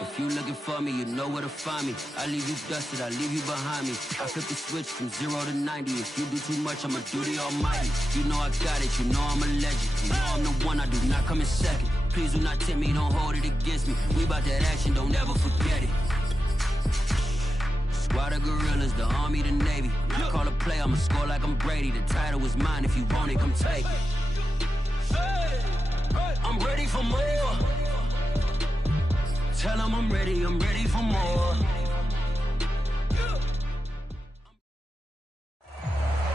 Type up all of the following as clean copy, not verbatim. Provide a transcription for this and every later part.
If you looking for me, you know where to find me. I leave you dusted, I leave you behind me. I flip the switch from 0 to 90. If you do too much, I'ma do the almighty. You know I got it, you know I'm a legend. You know I'm the one, I do not come in second. Please do not tempt me, don't hold it against me. We bout that action, don't ever forget it. Squad of gorillas, the army, the navy. When I call a play, I'ma score like I'm Brady. The title is mine, if you want it, come take it. I'm ready for more. Tell them I'm ready for more.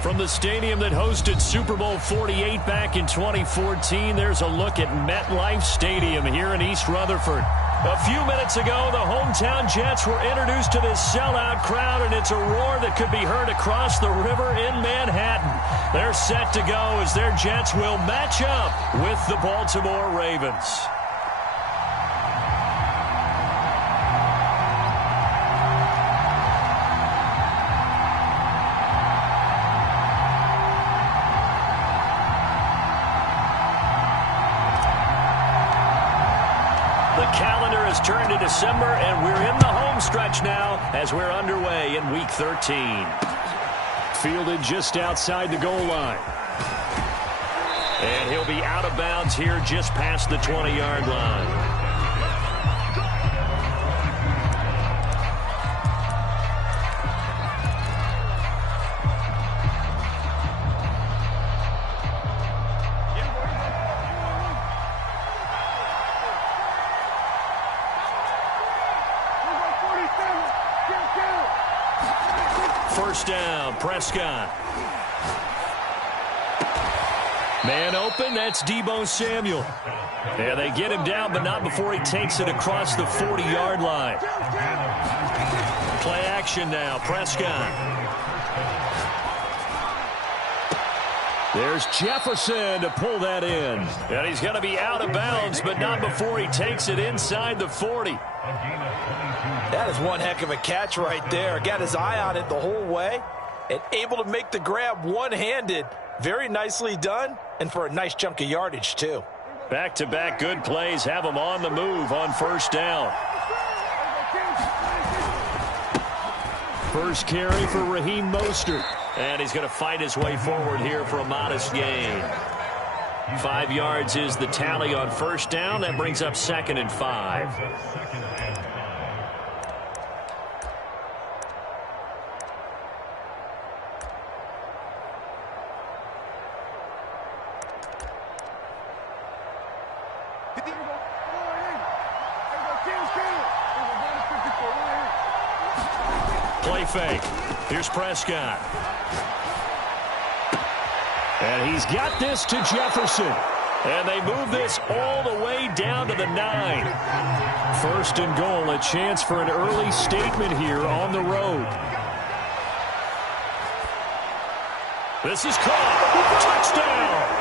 From the stadium that hosted Super Bowl 48 back in 2014, there's a look at MetLife Stadium here in East Rutherford. A few minutes ago, the hometown Jets were introduced to this sellout crowd, and it's a roar that could be heard across the river in Manhattan. They're set to go as their Jets will match up with the Baltimore Ravens. Turned to December, and we're in the home stretch now as we're underway in Week 13. Fielded just outside the goal line. And he'll be out of bounds here just past the 20-yard line. First down, Prescott. Man open, that's Deebo Samuel. Yeah, they get him down, but not before he takes it across the 40-yard line. Play action now, Prescott. There's Jefferson to pull that in. And he's going to be out of bounds, but not before he takes it inside the 40. That is one heck of a catch right there. Got his eye on it the whole way and able to make the grab one-handed. Very nicely done, and for a nice chunk of yardage, too. Back-to-back good plays have him on the move on first down. First carry for Raheem Mostert. And he's going to fight his way forward here for a modest gain. 5 yards is the tally on first down. That brings up 2nd and 5. Play fake. Here's Prescott. And he's got this to Jefferson. And they move this all the way down to the 9. First and goal, a chance for an early statement here on the road. This is caught. Touchdown.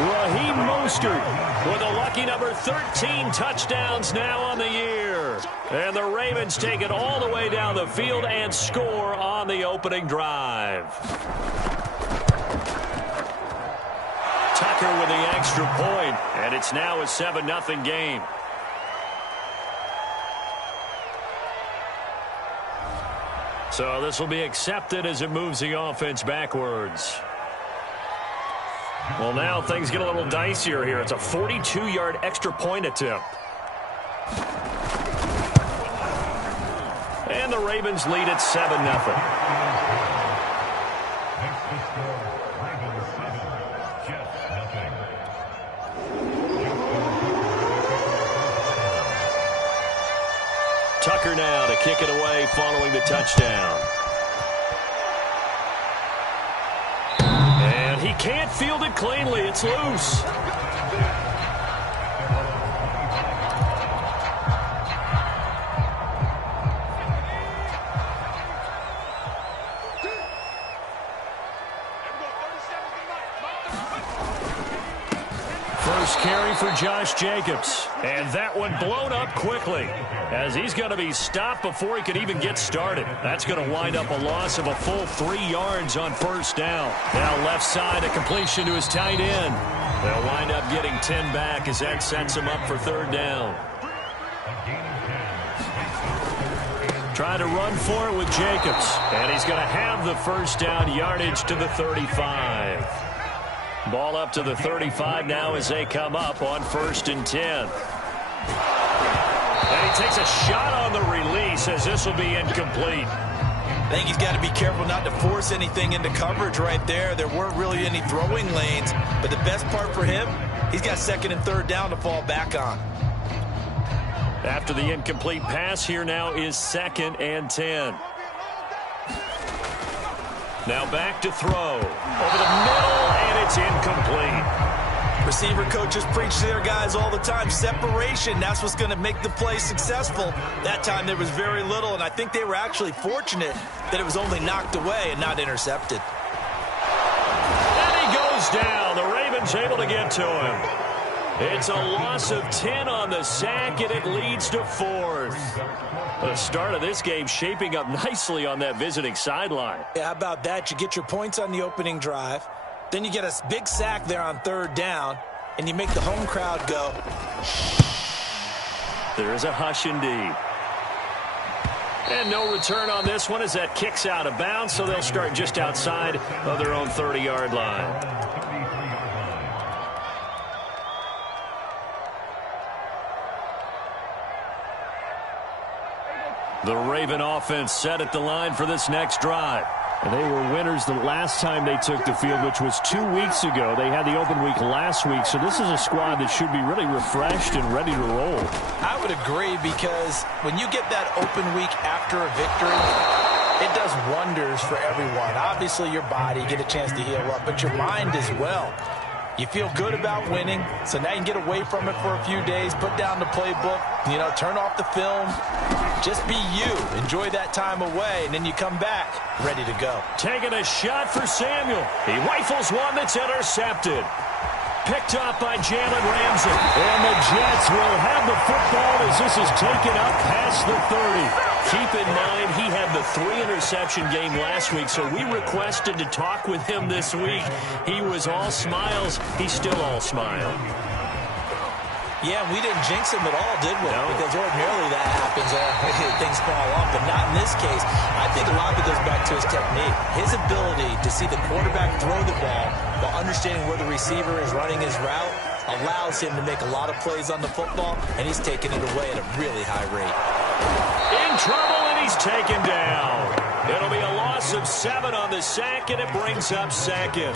Raheem Mostert with a lucky number 13 touchdowns now on the year. And the Ravens take it all the way down the field and score on the opening drive. Tucker with the extra point, and it's now a 7-0 game. So this will be accepted as it moves the offense backwards. Well, now things get a little dicier here. It's a 42-yard extra point attempt. And the Ravens lead at 7-0. Tucker now to kick it away following the touchdown. And he can't field it cleanly. It's loose. First carry for Josh Jacobs. And that one blown up quickly as he's going to be stopped before he can even get started. That's going to wind up a loss of a full 3 yards on first down. Now left side, a completion to his tight end. They'll wind up getting 10 back as that sets him up for third down. Trying to run for it with Jacobs. And he's going to have the first down, yardage to the 35. Ball up to the 35 now as they come up on 1st and 10. And he takes a shot on the release as this will be incomplete. I think he's got to be careful not to force anything into coverage right there. There weren't really any throwing lanes, but the best part for him, he's got 2nd and 3rd down to fall back on. After the incomplete pass, here now is 2nd and 10. Now back to throw. Over the middle, and it's incomplete. Receiver coaches preach to their guys all the time. Separation, that's what's going to make the play successful. That time there was very little, and I think they were actually fortunate that it was only knocked away and not intercepted. And he goes down. The Ravens able to get to him. It's a loss of 10 on the sack, and it leads to 4th. The start of this game shaping up nicely on that visiting sideline. Yeah, how about that? You get your points on the opening drive. Then you get a big sack there on 3rd down, and you make the home crowd go. There is a hush indeed. And no return on this one as that kicks out of bounds, so they'll start just outside of their own 30-yard line. The Raven offense set at the line for this next drive. And they were winners the last time they took the field, which was 2 weeks ago. They had the open week last week, so this is a squad that should be really refreshed and ready to roll. I would agree, because when you get that open week after a victory, it does wonders for everyone. Obviously, your body, get a chance to heal up, but your mind as well. You feel good about winning, so now you can get away from it for a few days, put down the playbook, turn off the film. Just be you. Enjoy that time away, and then you come back ready to go. Taking a shot for Samuel. He rifles one that's intercepted. Picked up by Jalen Ramsey. And the Jets will have the football as this is taken up past the 30. Keep in mind, he had the 3-interception game last week, so we requested to talk with him this week. He was all smiles. He's still all smile. Yeah, we didn't jinx him at all, did we? No. Because ordinarily that happens. Things fall off, but not in this case. I think a lot of it goes back to his technique. His ability to see the quarterback throw the ball while understanding where the receiver is running his route allows him to make a lot of plays on the football, and he's taking it away at a really high rate. In trouble, and he's taken down. It'll be a loss of 7 on the sack, and it brings up 2nd.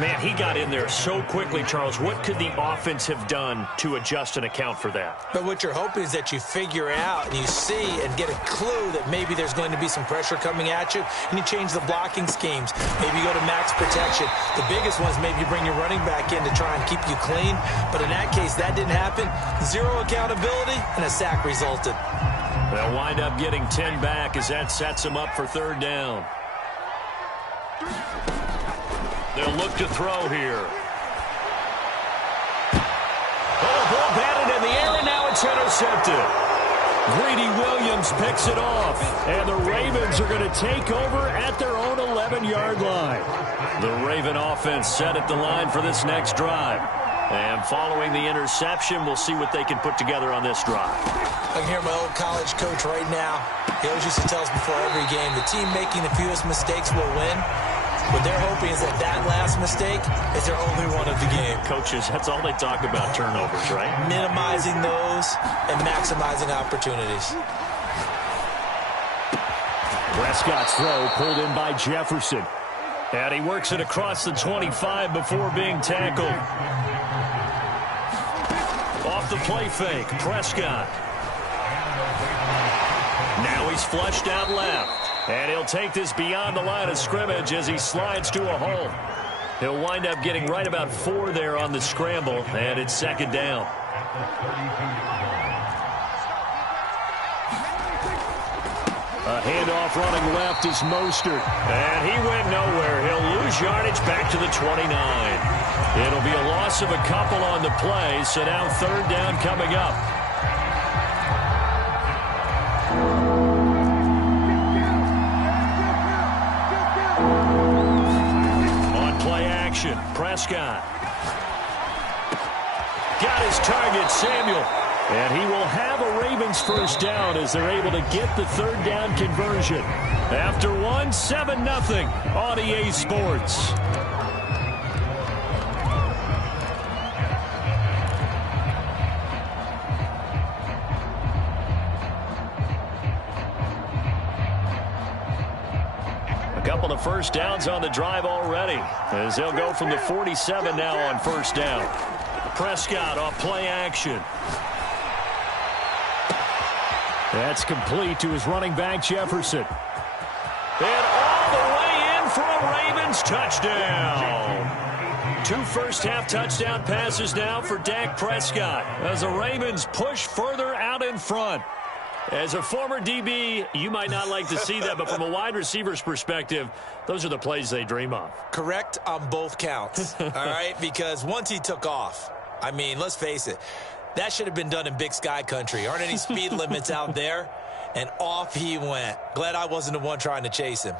Man, he got in there so quickly, Charles. What could the offense have done to adjust and account for that? But what you're hoping is that you figure out and you see and get a clue that maybe there's going to be some pressure coming at you, and you change the blocking schemes. Maybe you go to max protection. The biggest one is maybe you bring your running back in to try and keep you clean. But in that case, that didn't happen. 0 accountability, and a sack resulted. They'll wind up getting 10 back as that sets them up for 3rd down. They'll look to throw here. Oh, ball batted in the air, and now it's intercepted. Greedy Williams picks it off, and the Ravens are going to take over at their own 11-yard line. The Raven offense set at the line for this next drive. And following the interception, we'll see what they can put together on this drive. I can hear my old college coach right now. He always used to tell us before every game, the team making the fewest mistakes will win. What they're hoping is that last mistake is their only one of the game. Coaches, that's all they talk about, turnovers, right? Minimizing those and maximizing opportunities. Prescott's throw pulled in by Jefferson. And he works it across the 25 before being tackled. Off the play fake, Prescott. Now he's flushed out left. And he'll take this beyond the line of scrimmage as he slides to a hole. He'll wind up getting right about 4 there on the scramble, and it's 2nd down. A handoff running left is Mostert. And he went nowhere. He'll lose yardage back to the 29. It'll be a loss of a couple on the play, so now 3rd down coming up. Prescott. Got his target, Samuel. And he will have a Ravens first down as they're able to get the third down conversion. After 7-0 on EA Sports. A couple of first downs on the drive already, as they'll go from the 47 now on first down. Prescott off play action. That's complete to his running back, Jefferson. And all the way in for a Ravens touchdown. 2 first-half touchdown passes now for Dak Prescott as the Ravens push further out in front. As a former DB, you might not like to see that, but from a wide receiver's perspective, those are the plays they dream of. Correct on both counts, all right? Because once he took off, I mean, let's face it, that should have been done in Big Sky country. Aren't any speed limits out there? And off he went. Glad I wasn't the one trying to chase him.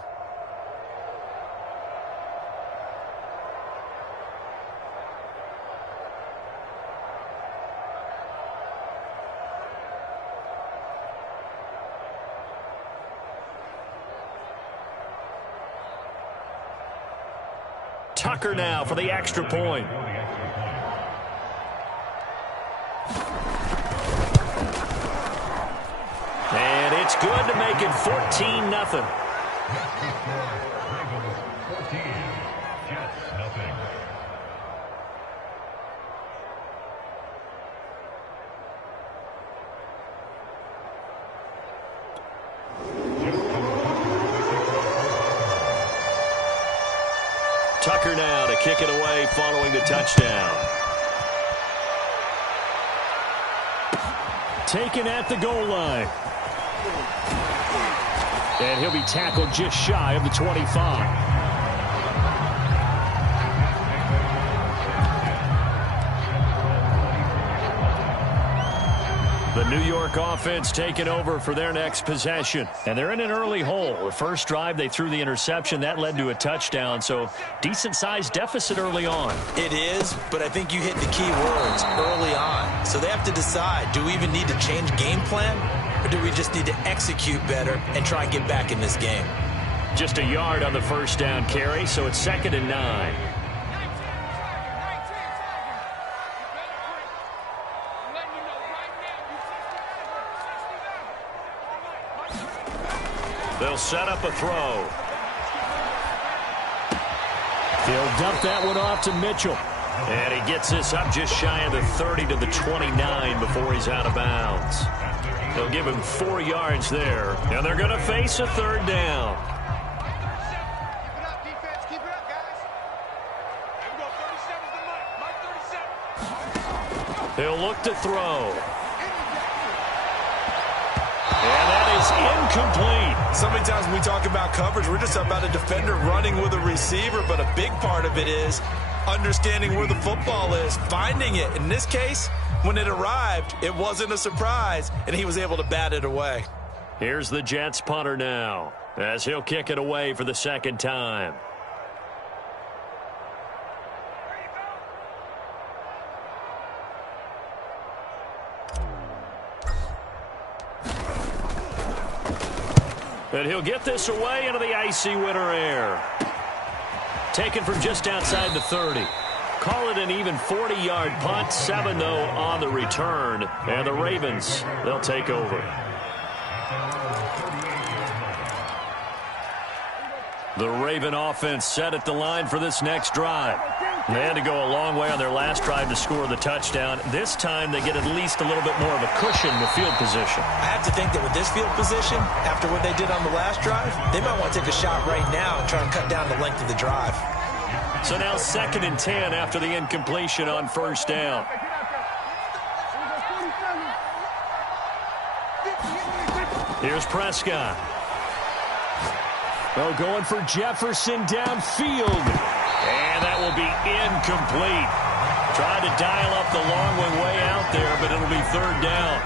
Tucker now for the extra point. And it's good to make it 14-0. Tucker now to kick it away following the touchdown. Taken at the goal line. And he'll be tackled just shy of the 25. The New York offense taking over for their next possession. And they're in an early hole. The first drive, they threw the interception. That led to a touchdown. So decent-sized deficit early on. It is, but I think you hit the key words early on. So they have to decide, do we even need to change game plan? Or do we just need to execute better and try and get back in this game? Just a yard on the first down carry, so it's 2nd and 9. They'll set up a throw. They'll dump that one off to Mitchell. And he gets this up just shy of the 30 to the 29 before he's out of bounds. They'll give him 4 yards there, and they're going to face a third down. They'll look to throw. And that is incomplete. So many times when we talk about coverage, we're just about a defender running with a receiver, but a big part of it is understanding where the football is, finding it. In this case, when it arrived, it wasn't a surprise, and he was able to bat it away. Here's the Jets punter now, as he'll kick it away for the second time. And he'll get this away into the icy winter air. Taken from just outside the 30. Call it an even 40-yard punt. 7, though, on the return. And the Ravens, they'll take over. The Raven offense set at the line for this next drive. They had to go a long way on their last drive to score the touchdown. This time they get at least a little bit more of a cushion with field position. I have to think that with this field position, after what they did on the last drive, they might want to take a shot right now and try and cut down the length of the drive. So now 2nd and 10 after the incompletion on first down. Here's Prescott. Oh, going for Jefferson downfield. And that will be incomplete. Tried to dial up the long one way out there, but it'll be third down.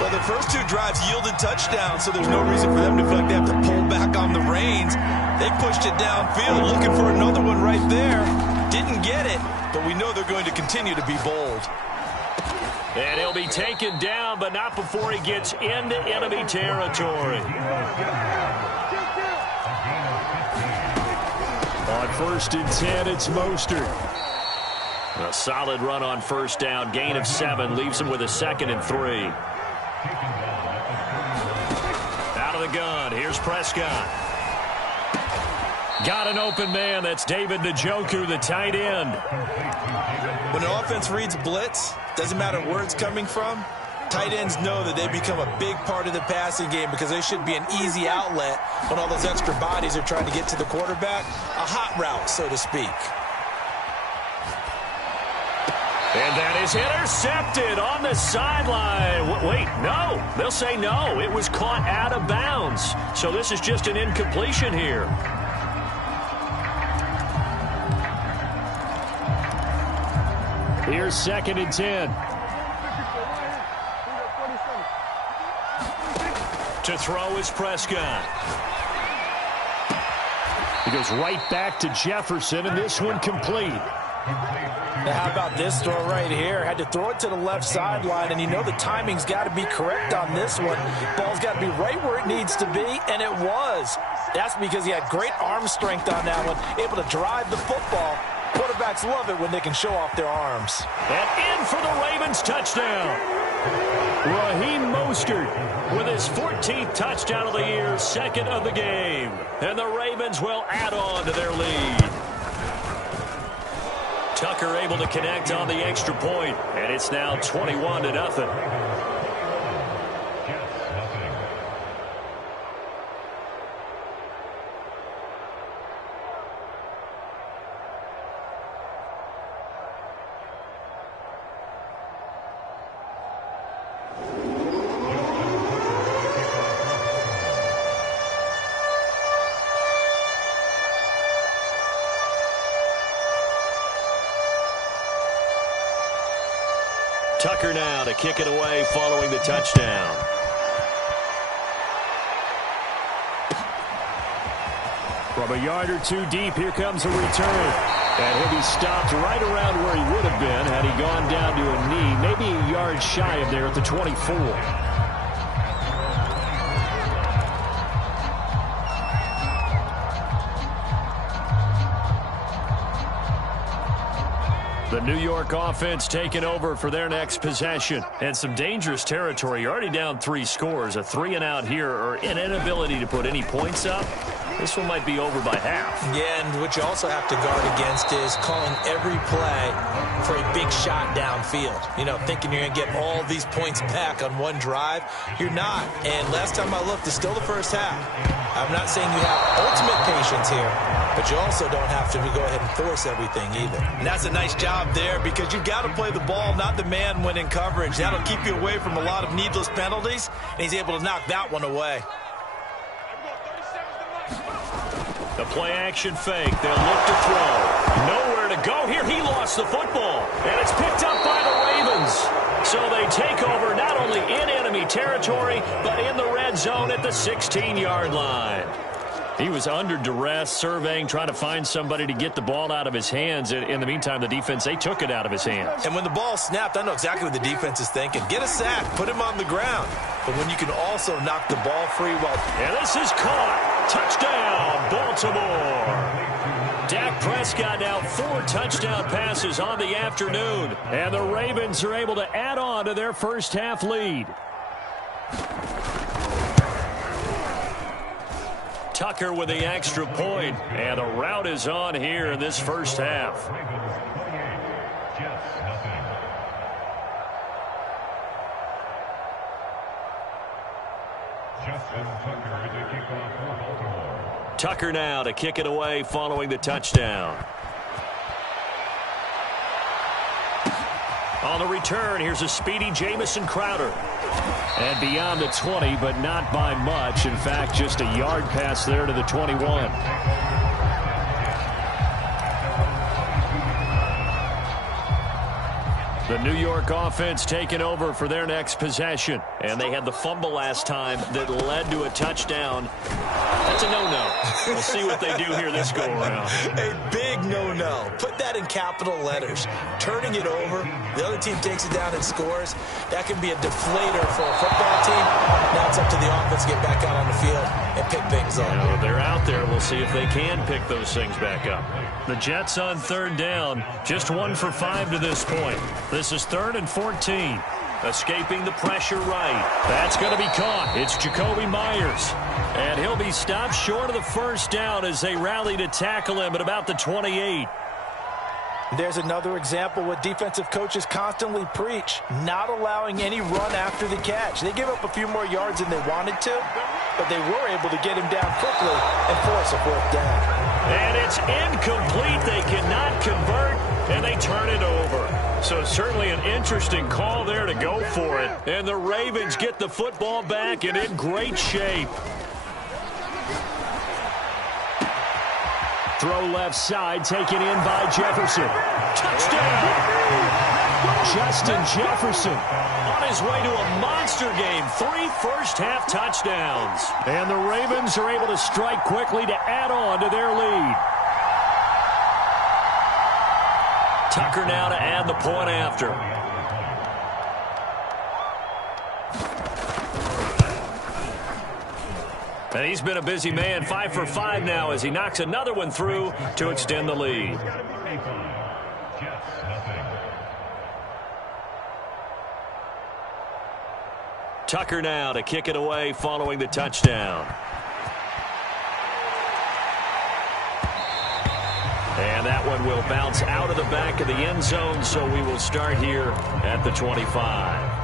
Well, the first 2 drives yielded touchdowns, so there's no reason for them to feel like they have to pull back on the reins. They pushed it downfield, looking for another one right there. Didn't get it, but we know they're going to continue to be bold. And he'll be taken down, but not before he gets into enemy territory. On 1st and 10, it's Mostert. A solid run on first down. Gain of 7 leaves him with a 2nd and 3. Out of the gun. Here's Prescott. Got an open man. That's David Njoku, the tight end. When an offense reads blitz, doesn't matter where it's coming from, tight ends know that they become a big part of the passing game because they should be an easy outlet when all those extra bodies are trying to get to the quarterback. A hot route, so to speak. And that is intercepted on the sideline. Wait, no. They'll say no. It was caught out of bounds. So this is just an incompletion here. Here's 2nd and 10. To throw is Prescott. He goes right back to Jefferson, and this one complete. Now, how about this throw right here? Had to throw it to the left sideline, and you know the timing's got to be correct on this one. Ball's got to be right where it needs to be, and it was. That's because he had great arm strength on that one, able to drive the football. Quarterbacks love it when they can show off their arms. And in for the Ravens touchdown. Raheem Mostert with his 14th touchdown of the year, 2nd of the game. And the Ravens will add on to their lead. Tucker able to connect on the extra point, and it's now 21-0. Tucker now to kick it away following the touchdown. From a yard or 2 deep, here comes a return. And he'll be stopped right around where he would have been had he gone down to a knee, maybe a yard shy of there at the 24. The New York offense taking over for their next possession. And some dangerous territory. You're already down 3 scores. A 3-and-out here or an inability to put any points up. This one might be over by half. Yeah, and what you also have to guard against is calling every play for a big shot downfield. You know, thinking you're going to get all these points back on one drive. You're not. And last time I looked, it's still the first half. I'm not saying you have ultimate patience here, but you also don't have to go ahead and force everything either. And that's a nice job there because you've got to play the ball, not the man when in coverage. That'll keep you away from a lot of needless penalties, and he's able to knock that one away. The play-action fake. They'll look to throw. Nowhere to go here. He lost the football, and it's picked up by the Ravens. So they take over not only in enemy territory, but in the red zone at the 16-yard line. He was under duress, surveying, trying to find somebody to get the ball out of his hands. In the meantime, the defense, they took it out of his hands. And when the ball snapped, I know exactly what the defense is thinking. Get a sack, put him on the ground. But when you can also knock the ball free, well... And this is caught. Touchdown, Baltimore. Dak Prescott now 4 touchdown passes on the afternoon. And the Ravens are able to add on to their first half lead. Tucker with the extra point, and the route is on here in this first half. Tucker now to kick it away following the touchdown. On the return, here's a speedy Jamison Crowder. And beyond the 20, but not by much. In fact, just a yard pass there to the 21. The New York offense taking over for their next possession. And they had the fumble last time that led to a touchdown. That's a no-no. We'll see what they do here this go-around. A big no-no. Put that in capital letters. Turning it over The other team takes it down and scores. That can be a deflator for a football team. Now it's up to the offense to get back out on the field and pick things up. They're out there. We'll see if they can pick those things back up. The Jets on third down. Just 1 for 5 to this point. This is 3rd and 14. Escaping the pressure right. That's going to be caught. It's Jakobi Meyers. And he'll be stopped short of the first down as they rally to tackle him at about the 28. There's another example what defensive coaches constantly preach, not allowing any run after the catch. They give up a few more yards than they wanted to, but they were able to get him down quickly and force a 4th down. And it's incomplete. They cannot convert, and they turn it over. So certainly an interesting call there to go for it. And the Ravens get the football back and in great shape. Throw left side, taken in by Jefferson. Touchdown! Justin Jefferson on his way to a monster game. 3 first-half touchdowns. And the Ravens are able to strike quickly to add on to their lead. Tucker now to add the point after. And he's been a busy man. 5 for 5 now as he knocks another one through to extend the lead. Tucker now to kick it away following the touchdown. And that one will bounce out of the back of the end zone, so we will start here at the 25.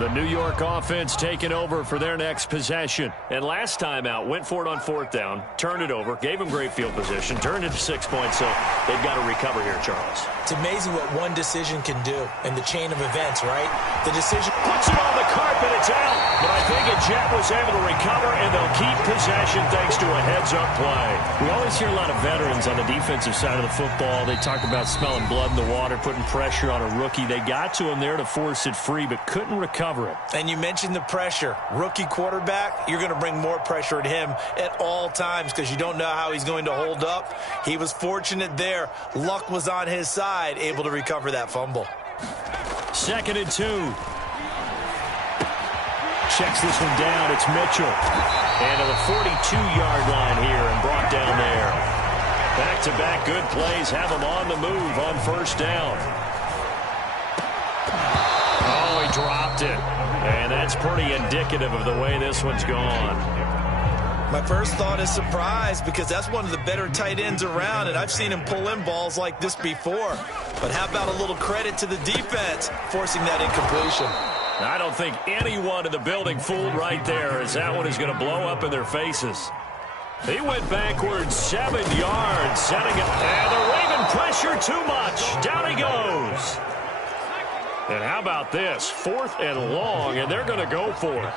The New York offense taking over for their next possession. And last time out, went for it on 4th down, turned it over, gave them great field position, turned it to 6 points, so they've got to recover here, Charles. It's amazing what one decision can do in the chain of events, right? The decision puts it on the carpet, it's out. But I think a Jet was able to recover, and they'll keep possession thanks to a heads-up play. We always hear a lot of veterans on the defensive side of the football. They talk about smelling blood in the water, putting pressure on a rookie. They got to him there to force it free, but couldn't recover it. And you mentioned the pressure. Rookie quarterback, you're going to bring more pressure at him at all times because you don't know how he's going to hold up. He was fortunate there. Luck was on his side, able to recover that fumble. 2nd and 2. Checks this one down. It's Mitchell. And to the 42-yard line here and brought down there. Back-to-back good plays have him on the move on 1st down. Oh, he dropped it. And that's pretty indicative of the way this one's gone. My first thought is surprise because that's one of the better tight ends around, and I've seen him pull in balls like this before. But how about a little credit to the defense forcing that incompletion? I don't think anyone in the building fooled right there as that one is going to blow up in their faces. He went backwards 7 yards, setting it. And the Raven pressure too much. Down he goes. And how about this? 4th and long, and they're going to go for it.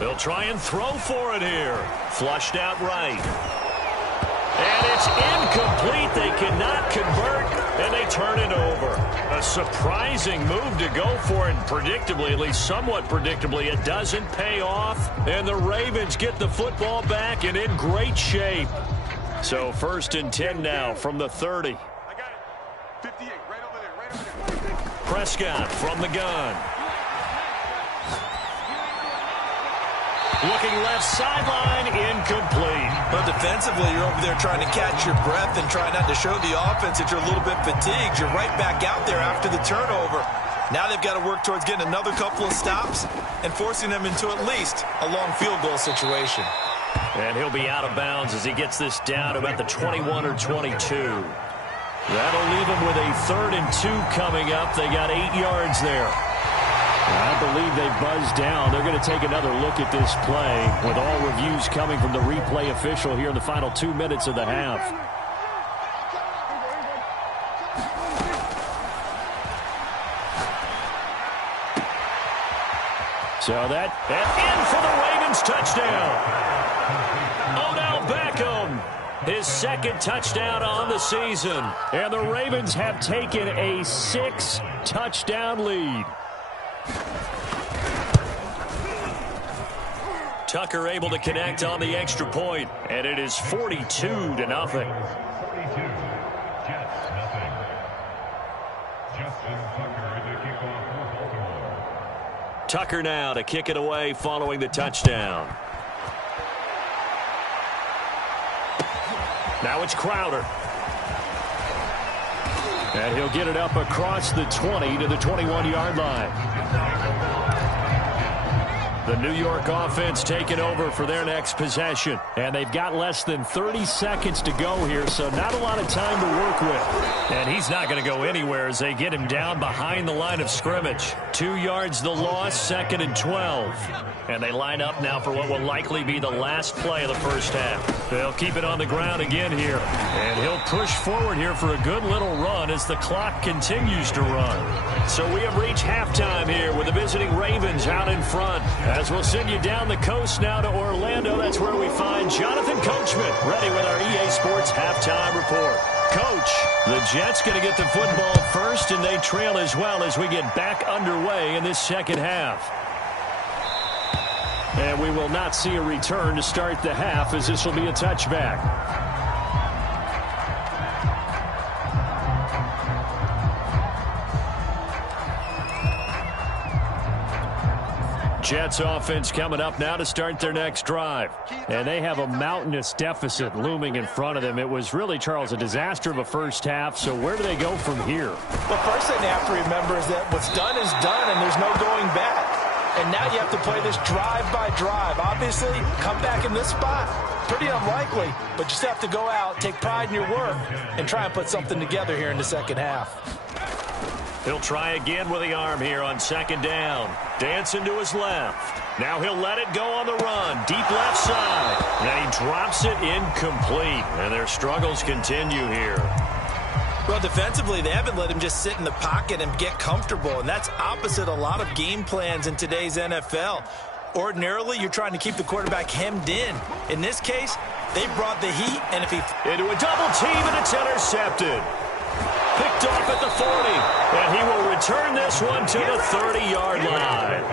They'll try and throw for it here. Flushed out right. And it's incomplete. They cannot convert, and they turn it over. A surprising move to go for it, and predictably, at least somewhat predictably, it doesn't pay off. And the Ravens get the football back and in great shape. So 1st and 10 now from the 30. I got it. 58, right over there, right over there. Prescott from the gun. Looking left sideline, incomplete. But defensively, you're over there trying to catch your breath and try not to show the offense that you're a little bit fatigued. You're right back out there after the turnover. Now they've got to work towards getting another couple of stops and forcing them into at least a long field goal situation. And he'll be out of bounds as he gets this down to about the 21 or 22. That'll leave him with a 3rd and 2 coming up. They got 8 yards there. I believe they buzzed down. They're going to take another look at this play with all reviews coming from the replay official here in the final 2 minutes of the half. So that in for the Ravens touchdown. Odell Beckham, his 2nd touchdown on the season. And the Ravens have taken a 6-touchdown lead. Tucker able to connect on the extra point, and it is 42-0. Tucker now to kick it away following the touchdown. Now it's Crowder. And he'll get it up across the 20 to the 21-yard line. The New York offense taking over for their next possession. And they've got less than 30 seconds to go here, so not a lot of time to work with. And he's not going to go anywhere as they get him down behind the line of scrimmage. 2 yards the loss, 2nd and 12. And they line up now for what will likely be the last play of the first half. They'll keep it on the ground again here. And he'll push forward here for a good little run as the clock continues to run. So we have reached halftime here with the visiting Ravens out in front. As we'll send you down the coast now to Orlando, that's where we find Jonathan Coachman ready with our EA Sports halftime report. Coach, the Jets going to get the football first, and they trail as well as we get back underway in this second half. And we will not see a return to start the half, as this will be a touchback. Jets offense coming up now to start their next drive. And they have a mountainous deficit looming in front of them. It was really, Charles, a disaster of a first half. So where do they go from here? The first thing they have to remember is that what's done is done, and there's no going back. And now you have to play this drive by drive. Obviously, come back in this spot. Pretty unlikely, but you just have to go out, take pride in your work, and try and put something together here in the second half. He'll try again with the arm here on second down. Dancing to his left. Now he'll let it go on the run. Deep left side. And he drops it incomplete. And their struggles continue here. Well, defensively, they haven't let him just sit in the pocket and get comfortable. And that's opposite a lot of game plans in today's NFL. Ordinarily, you're trying to keep the quarterback hemmed in. In this case, they brought the heat. And if he... Into a double team, and it's intercepted. Picked off at the 40, and he will return this one to the 30-yard line.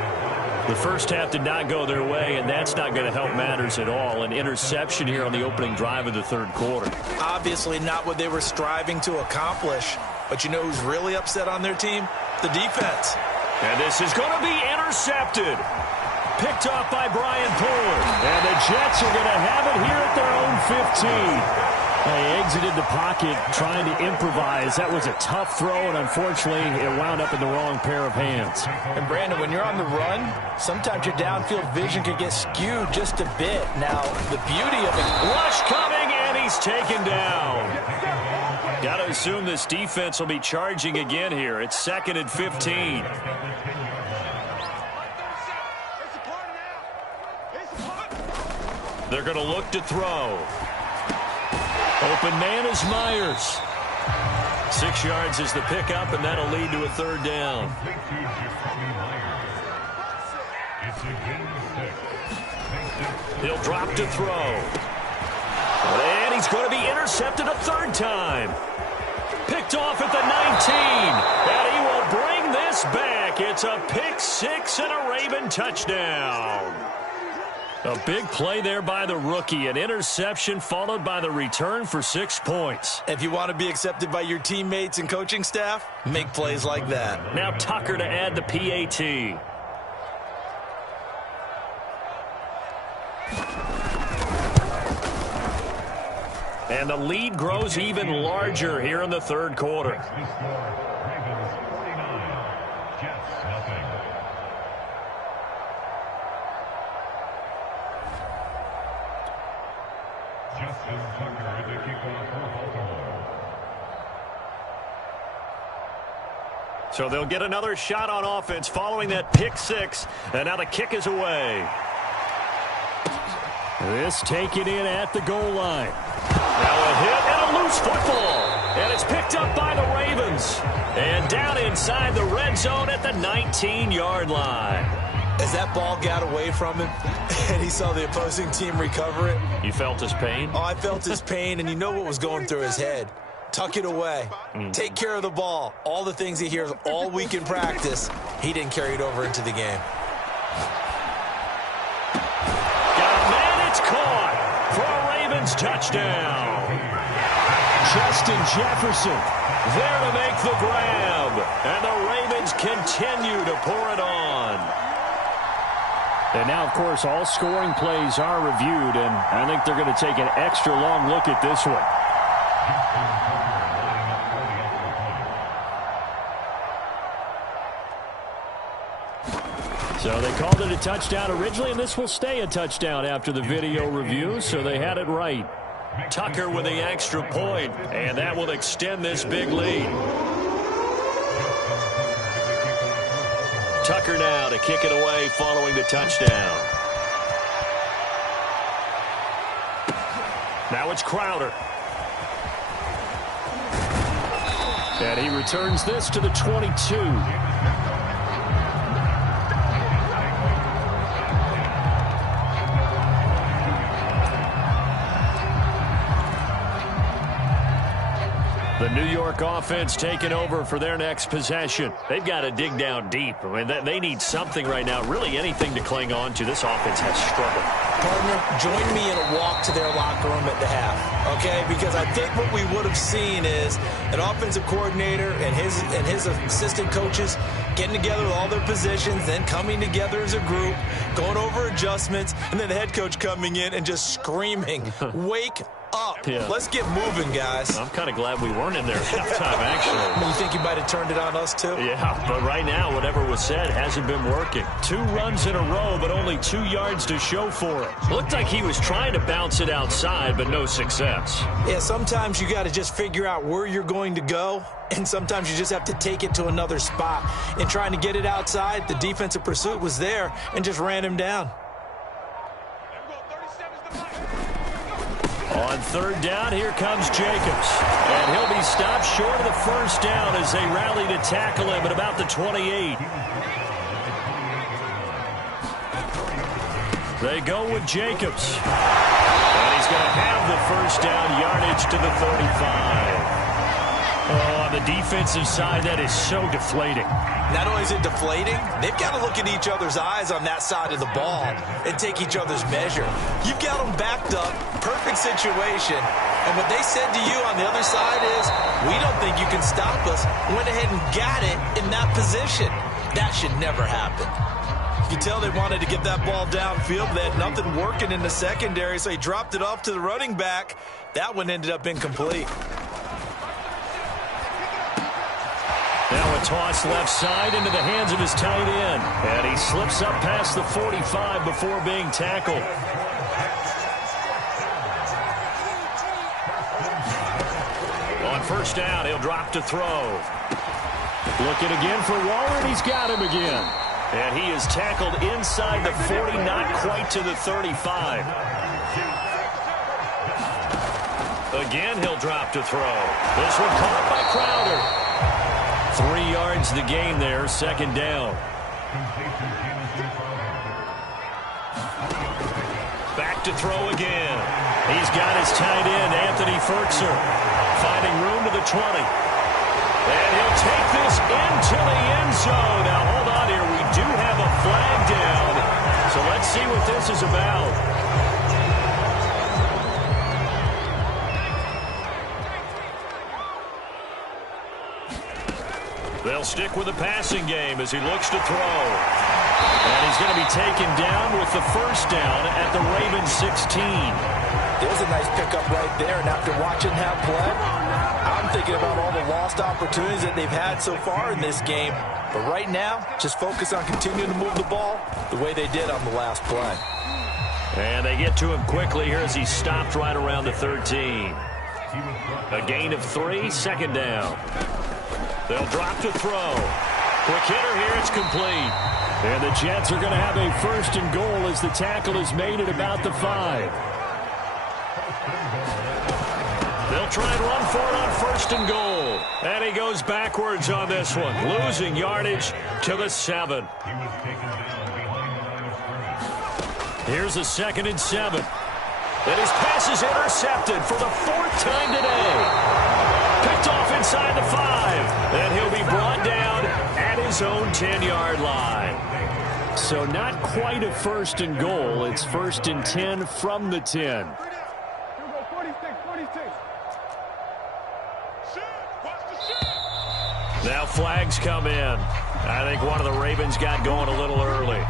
The first half did not go their way, and that's not going to help matters at all. An interception here on the opening drive of the third quarter. Obviously not what they were striving to accomplish, but you know who's really upset on their team? The defense. And this is going to be intercepted. Picked off by Brian Poole. And the Jets are going to have it here at their own 15. They exited the pocket trying to improvise. That was a tough throw, and unfortunately, it wound up in the wrong pair of hands. And, Brandon, when you're on the run, sometimes your downfield vision can get skewed just a bit. Now, the beauty of it... Rush coming, and he's taken down. Got to assume this defense will be charging again here. It's 2nd and 15. They're going to look to throw. Open man is Myers. 6 yards is the pickup, and that'll lead to a third down. He'll drop to throw. And he's going to be intercepted a third time. Picked off at the 19. And he will bring this back. It's a pick six and a Raven touchdown. A big play there by the rookie. An interception followed by the return for 6 points. If you want to be accepted by your teammates and coaching staff, make plays like that. Now Tucker to add the PAT. And the lead grows even larger here in the third quarter. So they'll get another shot on offense following that pick six. And now the kick is away. This taken in at the goal line. Now a hit and a loose football. And it's picked up by the Ravens. And down inside the red zone at the 19-yard line. As that ball got away from him and he saw the opposing team recover it. You felt his pain? Oh, I felt his pain, and you know what was going through his head. Tuck it away. Take care of the ball. All the things he hears all week in practice, he didn't carry it over into the game. touchdown. Justin Jefferson there to make the grab. And the Ravens continue to pour it on. And now, of course, all scoring plays are reviewed, and I think they're going to take an extra long look at this one. So they called it a touchdown originally, and this will stay a touchdown after the video review, so they had it right. Tucker with the extra point, and that will extend this big lead. Tucker now to kick it away following the touchdown. Now it's Crowder. And he returns this to the 22. The New York offense taking over for their next possession. They've got to dig down deep. I mean, they need something right now, really anything to cling on to. This offense has struggled. Partner, join me in a walk to their locker room at the half, okay? Because I think what we would have seen is an offensive coordinator and his assistant coaches getting together with all their positions, then coming together as a group, going over adjustments, and then the head coach coming in and just screaming, wake up. Yeah. Let's get moving, guys. I'm kind of glad we weren't in there at halftime, actually. You think you might have turned it on us, too? Yeah, but right now, whatever was said hasn't been working. 2 runs in a row, but only 2 yards to show for it. Looked like he was trying to bounce it outside, but no success. Yeah, sometimes you got to just figure out where you're going to go, and sometimes you just have to take it to another spot. In trying to get it outside, the defensive pursuit was there and just ran him down. On 3rd down, here comes Jacobs. And he'll be stopped short of the first down as they rally to tackle him at about the 28. They go with Jacobs. And he's going to have the first down, yardage to the 35. Oh, on the defensive side, that is so deflating. Not only is it deflating, they've got to look at each other's eyes on that side of the ball and take each other's measure. You've got them backed up, perfect situation, and what they said to you on the other side is, we don't think you can stop us. Went ahead and got it in that position. That should never happen. You can tell they wanted to get that ball downfield. They had nothing working in the secondary, so he dropped it off to the running back. That one ended up incomplete. Now a toss left side into the hands of his tight end. And he slips up past the 45 before being tackled. On 1st down, he'll drop to throw. Looking again for Waller, and he's got him again. And he is tackled inside the 40, not quite to the 35. Again, he'll drop to throw. This one caught by Crowder. 3 yards the gain there, 2nd down. Back to throw again. He's got his tight end, Anthony Ferkser, finding room to the 20. And he'll take this into the end zone. Now, hold on here. We do have a flag down. So let's see what this is about. They'll stick with the passing game as he looks to throw. And he's going to be taken down with the first down at the Ravens 16. There's a nice pickup right there, and after watching that play, I'm thinking about all the lost opportunities that they've had so far in this game. But right now, just focus on continuing to move the ball the way they did on the last play. And they get to him quickly here as he's stopped right around the 13. A gain of 3, 2nd down. They'll drop to throw. Quick hitter here, it's complete. And the Jets are going to have a 1st and goal as the tackle is made at about the 5. They'll try and run for it on 1st and goal. And he goes backwards on this one, losing yardage to the 7. Here's a 2nd and 7. And his pass is intercepted for the 4th time today. Picked off inside the 5. And he'll be brought down at his own 10-yard line. So not quite a 1st and goal. It's 1st and 10 from the 10. Now flags come in. I think one of the Ravens got going a little early.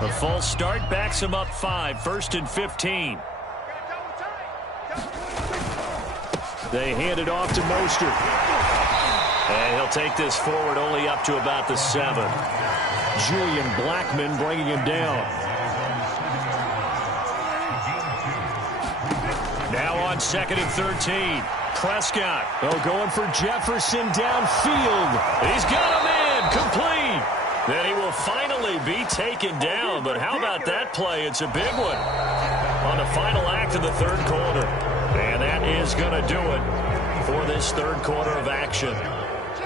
The false start backs him up 5, 1st and 15. They hand it off to Mostert. And he'll take this forward only up to about the 7. Julian Blackmon bringing him down. Now on 2nd and 13. Prescott. Oh, going for Jefferson downfield. He's got him in. Complete. Then he will finally be taken down. But how about that play? It's a big one on the final act of the 3rd quarter. And that is going to do it for this 3rd quarter of action.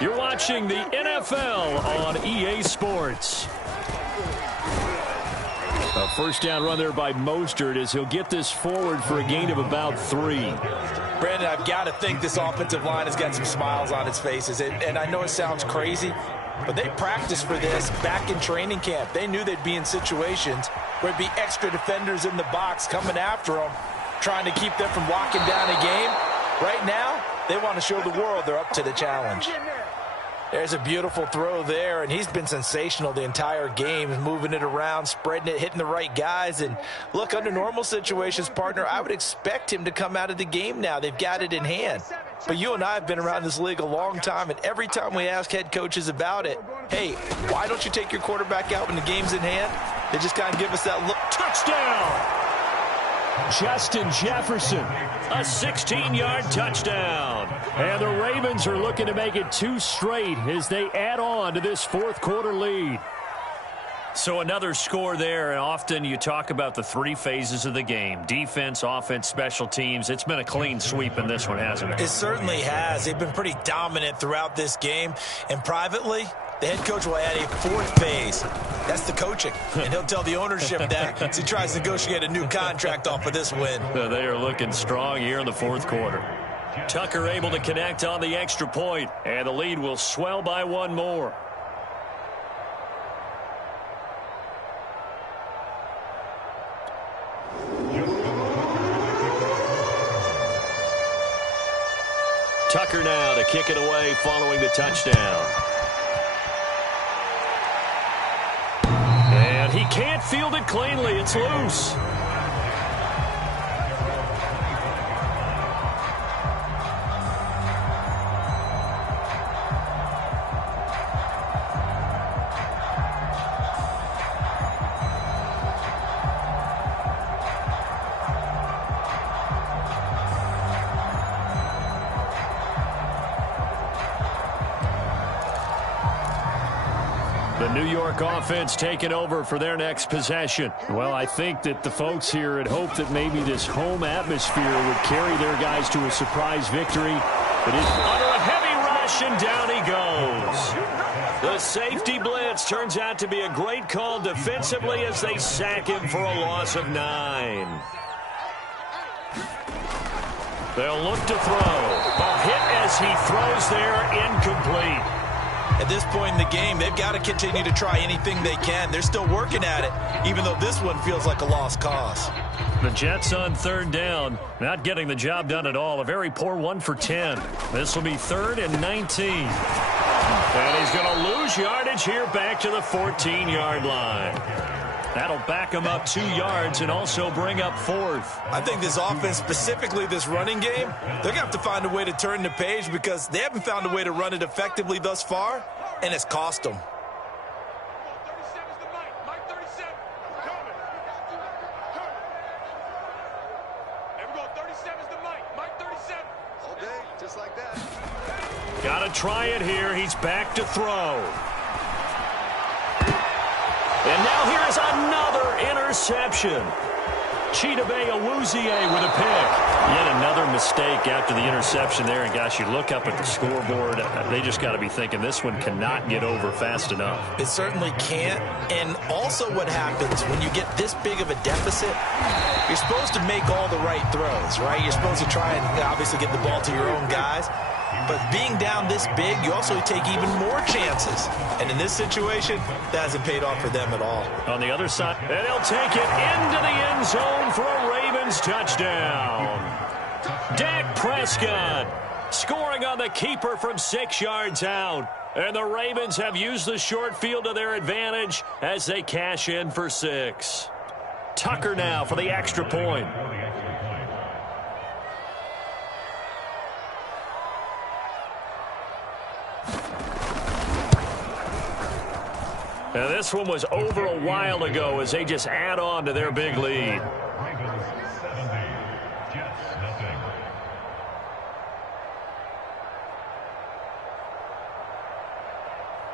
You're watching the NFL on EA Sports. A first down run there by Mostert as he'll get this forward for a gain of about 3. Brandon, I've got to think this offensive line has got some smiles on its faces. And I know it sounds crazy, but they practiced for this back in training camp. They knew they'd be in situations where there'd be extra defenders in the box coming after them, trying to keep them from locking down a game. Right now, they want to show the world they're up to the challenge. There's a beautiful throw there, and he's been sensational the entire game, moving it around, spreading it, hitting the right guys. And look, under normal situations, partner, I would expect him to come out of the game now. They've got it in hand. But you and I have been around this league a long time, and every time we ask head coaches about it, hey, why don't you take your quarterback out when the game's in hand? They just kind of give us that look. Touchdown! Justin Jefferson, a 16-yard touchdown. And the Ravens are looking to make it 2 straight as they add on to this 4th quarter lead. So another score there, and often you talk about the 3 phases of the game. Defense, offense, special teams. It's been a clean sweep in this one, hasn't it? It certainly has. They've been pretty dominant throughout this game. And privately, the head coach will add a 4th phase. That's the coaching. And he'll tell the ownership that as he tries to negotiate a new contract off of this win. They are looking strong here in the 4th quarter. Tucker able to connect on the extra point, and the lead will swell by 1 more. Tucker now to kick it away following the touchdown. And he can't field it cleanly. It's loose. The New York offense taking over for their next possession. Well, I think that the folks here had hoped that maybe this home atmosphere would carry their guys to a surprise victory. But it's under a heavy rush, and down he goes. The safety blitz turns out to be a great call defensively as they sack him for a loss of 9. They'll look to throw. A hit as he throws there, incomplete. At this point in the game, they've got to continue to try anything they can. They're still working at it, even though this one feels like a lost cause. The Jets on 3rd down, not getting the job done at all. A very poor 1 for 10. This will be 3rd and 19. And he's going to lose yardage here back to the 14-yard line. That'll back him up 2 yards and also bring up 4th. I think this offense, specifically this running game, they're going to have to find a way to turn the page because they haven't found a way to run it effectively thus far, and it's cost them. 37's the Mike. Mike 37. Coming. There we go. 37's the Mike. Mike 37. All day, just like that. Got to try it here. He's back to throw. And now here is another interception. Chidobe Awuzie with a pick. Yet another mistake after the interception there. And, gosh, you look up at the scoreboard. They just got to be thinking this one cannot get over fast enough. It certainly can't. And also what happens when you get this big of a deficit, you're supposed to make all the right throws, right? You're supposed to try and obviously get the ball to your own guys. But being down this big, you also take even more chances. And in this situation, that hasn't paid off for them at all. On the other side, and they'll take it into the end zone for a Ravens touchdown. Dak Prescott scoring on the keeper from 6 yards out. And the Ravens have used the short field to their advantage as they cash in for 6. Tucker now for the extra point. Now this one was over a while ago as they just add on to their big lead.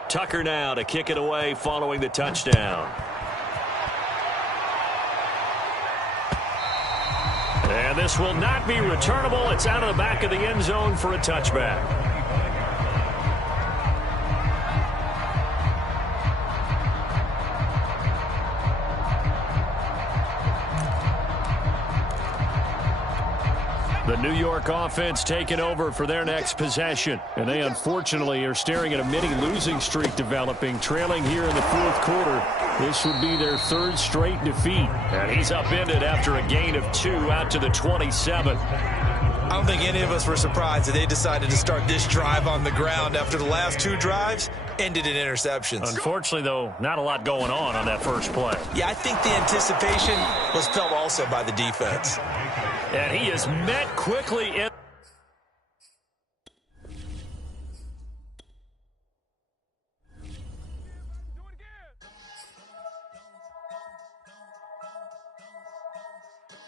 Tucker now to kick it away following the touchdown. And this will not be returnable. It's out of the back of the end zone for a touchback. The New York offense taking over for their next possession. And they unfortunately are staring at a mini losing streak developing, trailing here in the 4th quarter. This would be their 3rd straight defeat. And he's upended after a gain of 2 out to the 27. I don't think any of us were surprised that they decided to start this drive on the ground after the last 2 drives ended in interceptions. Unfortunately, though, not a lot going on that first play. Yeah, I think the anticipation was felt also by the defense. And he is met quickly in.